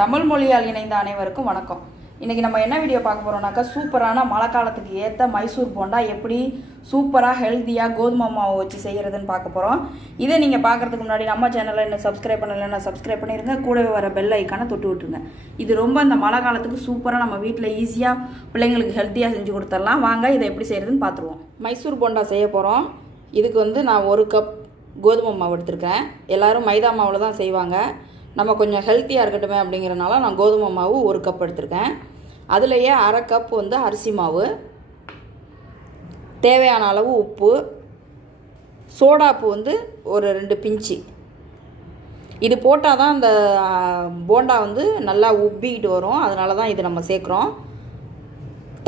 தமிழ் மொழியால் இணைந்த அனைவருக்கும் வணக்கம். இன்றைக்கி நம்ம என்ன வீடியோ பார்க்க போகிறோம்னாக்கா, சூப்பரான மழை காலத்துக்கு ஏற்ற மைசூர் போண்டா எப்படி சூப்பராக ஹெல்த்தியாக கோதுமை மாவு வச்சு செய்கிறதுன்னு பார்க்க போகிறோம். இதை நீங்கள் பார்க்குறதுக்கு முன்னாடி நம்ம சேனலில் இன்னும் சப்ஸ்கிரைப் பண்ணலைன்னா சப்ஸ்கிரைப் பண்ணிடுங்க. கூடவே வர பெல் ஐக்கானை தொட்டு விட்டுருங்க. இது ரொம்ப இந்த மழை காலத்துக்கு சூப்பராக நம்ம வீட்டில் ஈஸியாக பிள்ளைங்களுக்கு ஹெல்த்தியாக செஞ்சு கொடுத்துடலாம். வாங்க இதை எப்படி செய்கிறதுன்னு பார்த்துருவோம். மைசூர் போண்டா செய்ய போகிறோம். இதுக்கு நான் 1 கப் கோதுமை மாவு எடுத்திருக்கேன். எல்லோரும் மைதா மாவில் தான் செய்வாங்க. நம்ம கொஞ்சம் ஹெல்த்தியாக இருக்கட்டுமே அப்படிங்கிறனால நான் கோதுமை மாவு 1 கப் எடுத்திருக்கேன். அதுலேயே அரை கப் அரிசி மாவு, தேவையான அளவு உப்பு, சோடாப்பு ஒரு 2 பிஞ்சு. இது போட்டால் தான் அந்த போண்டா நல்லா உப்பிக்கிட்டு வரும். அதனால தான் இது நம்ம சேர்க்குறோம்.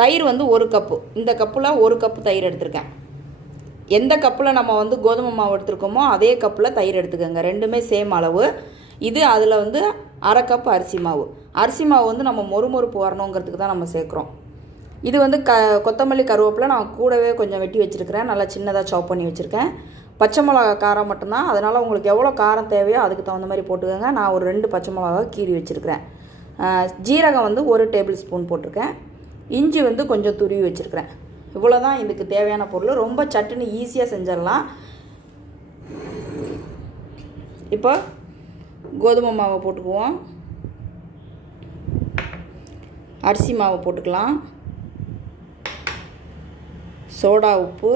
தயிர் 1 கப்பு. இந்த கப்பில் 1 கப்பு தயிர் எடுத்திருக்கேன். எந்த கப்பில் நம்ம கோதுமை மாவு எடுத்துருக்கோமோ அதே கப்பில் தயிர் எடுத்துக்கோங்க. ரெண்டுமே சேம் அளவு. இது அதில் அரை கப் அரிசி மாவு. அரிசி மாவு நம்ம மொறுமொறுப்பு வரணுங்கிறதுக்கு தான் நம்ம சேர்க்குறோம். இது கொத்தமல்லி கருவேப்பிலை நான் கூடவே கொஞ்சம் வெட்டி வச்சுருக்கிறேன். நல்லா சின்னதாக சாப் பண்ணி வச்சுருக்கேன். பச்சை மிளகா காரம் மட்டும்தான். அதனால் உங்களுக்கு எவ்வளோ காரம் தேவையோ அதுக்கு தகுந்த மாதிரி போட்டுக்கோங்க. நான் ஒரு 2 பச்சை மிளகா கீறி வச்சுருக்கிறேன். ஜீரகம் 1 டேபிள் ஸ்பூன் போட்டிருக்கேன். இஞ்சி கொஞ்சம் துருவி வச்சுருக்கிறேன். இவ்வளோ தான் இதுக்கு தேவையான பொருள். ரொம்ப சட்டுன்னு ஈஸியாக செஞ்சிடலாம். இப்போ கோதுமை மாவை போட்டுக்குவோம். அரிசி மாவை போட்டுக்கலாம். சோடா உப்பு,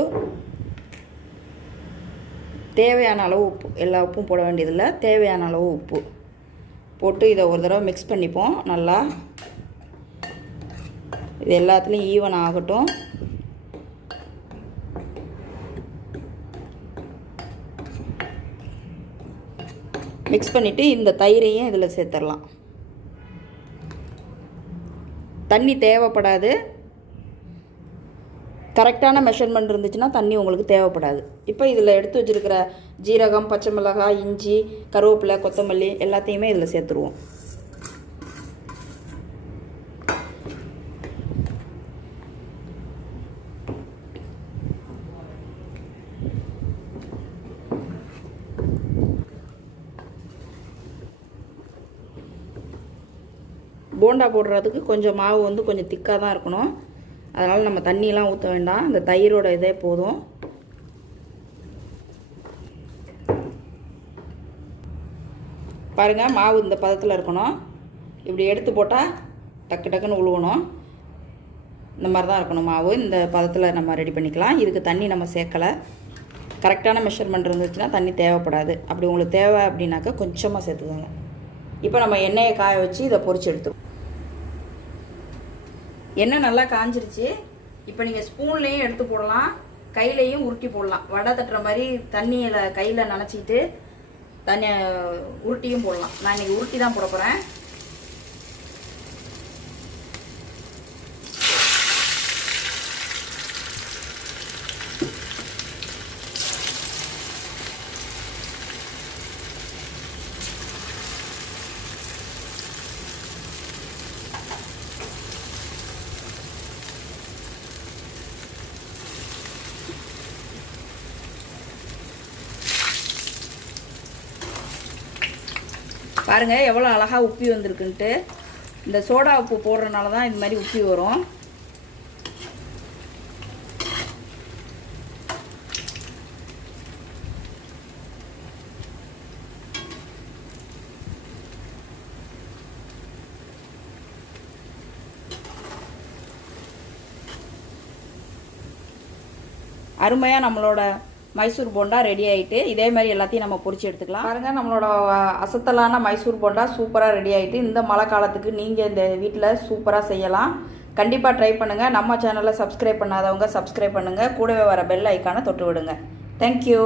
தேவையான அளவு உப்பு. எல்லா உப்பும் போட வேண்டியதில்லை. தேவையான அளவு உப்பு போட்டு இதை ஒரு தடவை மிக்ஸ் பண்ணிப்போம். நல்லா இது எல்லாத்துலேயும் ஈவன் ஆகட்டும். மிக்ஸ் பண்ணிவிட்டு இந்த தயிரையும் இதில் சேர்த்துடலாம். தண்ணி தேவைப்படாது. கரெக்டான மெஷர்மெண்ட் இருந்துச்சுன்னா தண்ணி உங்களுக்கு தேவைப்படாது. இப்போ இதில் எடுத்து வச்சுருக்கிற ஜீரகம், பச்சை மிளகாய், இஞ்சி, கருவேப்பிலை, கொத்தமல்லி எல்லாத்தையுமே இதில் சேர்த்துருவோம். போண்டா போடுறதுக்கு கொஞ்சம் மாவு கொஞ்சம் திக்காக தான் இருக்கணும். அதனால் நம்ம தண்ணியெலாம் ஊற்ற வேண்டாம். இந்த தயிரோட இதே போதும். பாருங்கள், மாவு இந்த பதத்தில் இருக்கணும். இப்படி எடுத்து போட்டால் டக்கு டக்குன்னு உழுவணும். இந்த மாதிரி தான் இருக்கணும் மாவு. இந்த பதத்தில் நம்ம ரெடி பண்ணிக்கலாம். இதுக்கு தண்ணி நம்ம சேர்க்கலை. கரெக்டான மெஷர்மெண்ட் இருந்துச்சுன்னா தண்ணி தேவைப்படாது. அப்படி உங்களுக்கு தேவை அப்படின்னாக்கா கொஞ்சமாக சேர்த்துக்கோங்க. இப்போ நம்ம எண்ணெயை காய வச்சு இதை பொரிச்சு எடுத்துருவோம். எண்ணெய் நல்லா காஞ்சிருச்சு. இப்போ நீங்கள் ஸ்பூன்லேயும் எடுத்து போடலாம், கையிலையும் உருட்டி போடலாம். வடை தட்டுற மாதிரி தண்ணியில் கையில் நனைச்சிட்டு தண்ணி உருட்டியும் போடலாம். நான் இன்றைக்கி உருட்டி தான் போட போகிறேன். பாருங்கள் எவ்வளோ அழகாக உப்பி வந்திருக்குன்ட்டு. இந்த சோடா உப்பு போடுறதுனால தான் இது மாதிரி உப்பி வரும். அருமையாக நம்மளோட மைசூர் போண்டா ரெடி ஆகிட்டு இதே மாதிரி எல்லாத்தையும் நம்ம பொரிச்சு எடுத்துக்கலாம். பாருங்கள், நம்மளோட அசத்தலான மைசூர் போண்டா சூப்பராக ரெடி ஆகிட்டு. இந்த மழை காலத்துக்கு நீங்கள் இந்த வீட்டில் சூப்பராக செய்யலாம். கண்டிப்பாக ட்ரை பண்ணுங்கள். நம்ம சேனலை சப்ஸ்கிரைப் பண்ணாதவங்க சப்ஸ்கிரைப் பண்ணுங்கள். கூடவே வர பெல் ஐக்கானை தொட்டு விடுங்க. தேங்க்யூ.